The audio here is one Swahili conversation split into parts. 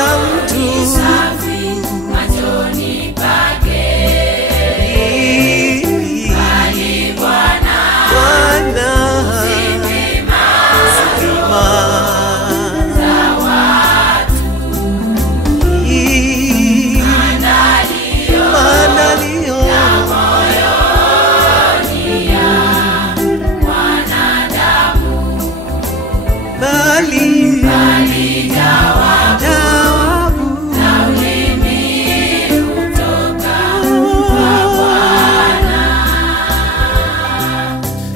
za mtu safi machoni pake. Bali Bwana huzipima roho za watu. Maandalio ya moyoni ya mwanadamu. Bali jawabu na ulimi hutoka kwa Bwana.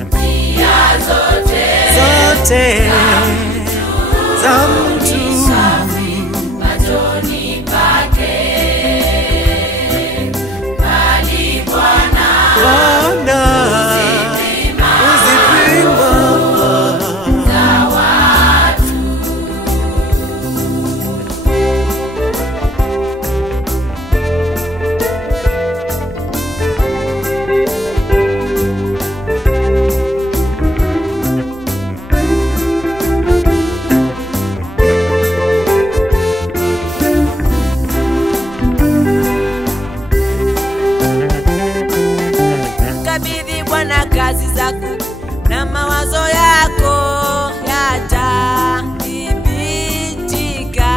Njia zote za mtu safi machoni pake. Bali Bwana huzipima za watu. Kabidhi Bwana kazi zako na mawazo yako yatathibitika.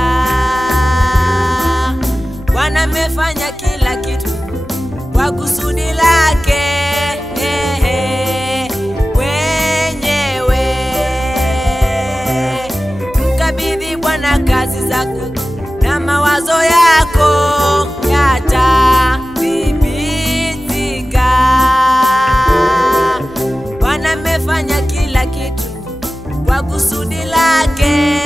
Bwana amefanya kila kitu kwa kusudi lake mwenyewe. Mkabidhi Bwana kazi zako na mawazo yako yatathibitika. Bwana amefanya kila kitu kwa kusudi lake